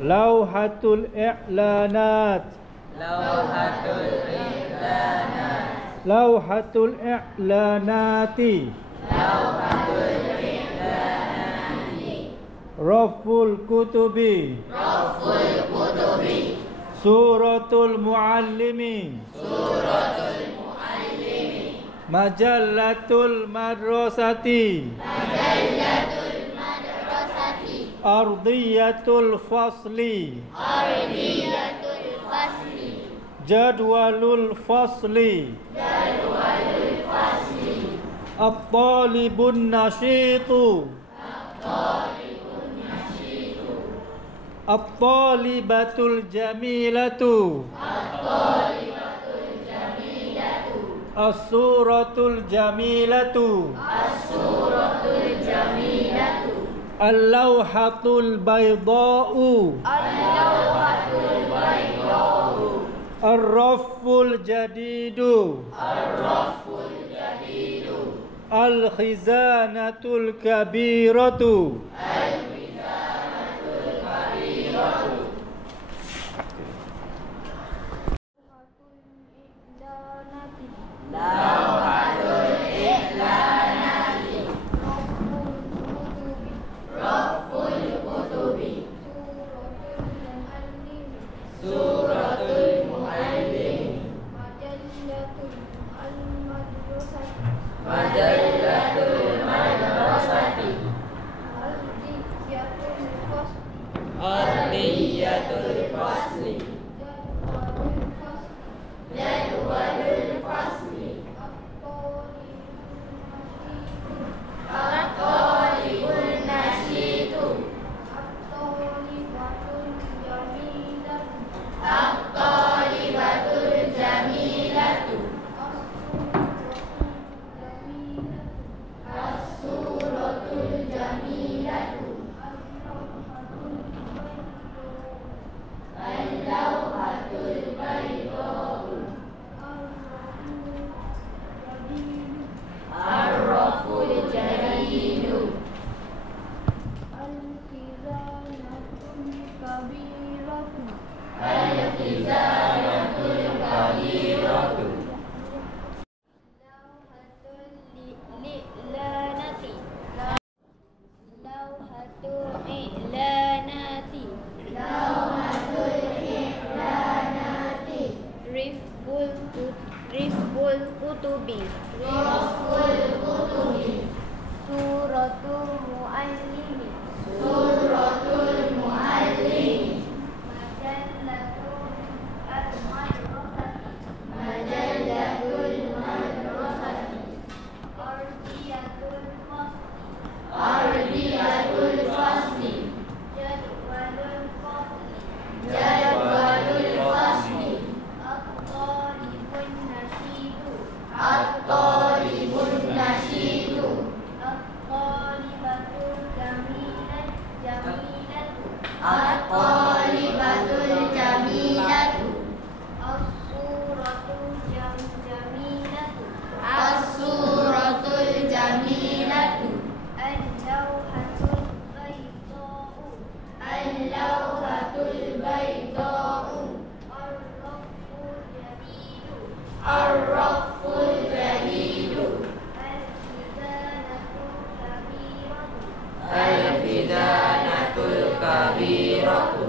Lauhatul i'lanat. Lauhatul i'lanat. Lauhatul i'lanati. Lauhatul i'lanati. Raful kutubi. Raful kutubi. Suratul muallimi. Suratul muallimi. Majallatul madrasati. Majallatul madrasati. Ardiyatul fasli. Ardiyatul fasli. Jadwalul fasli. Jadwalul fasli. At-talibun nashitu. At-talibun nashitu. At-talibatul jamilatu. At-talibatul jamilatu. As-suratul jamilatu. As-suratul jamilatu. Al-lawhatul bayda'u. Al-lawhatul bayda'u. Ar-rafful jadidu. Ar-raful jadidu. Al-khizanatul kabiratu. Al-mizanatul kabiratu. Lauhatul i'lanati. Raful kutubi. Suratul muallim. Majallatul madrasati. Ardiyatul fasli. Jadwalul fasli. At-talibun nashitu. At-talibatul jamilatu. As-suratul jamilatu. Al-lawhatul bayda'u. Ar-raful jadidu. Al-khizanatul kabiratu. Lauhatul i'lanati. Riful kutubi. Raful kutubi. Suratul muallimi. Suratul muallimi. Majallatul madrasati. Ardiyatul fasli. Jadwalul fasli. At-talibun nashitu. At-talibatul jamilatu. As-suratul jamilatu. Al-lawhatul bayda'u. Ar-raful jadidu. Al-khizanatul kabiratu.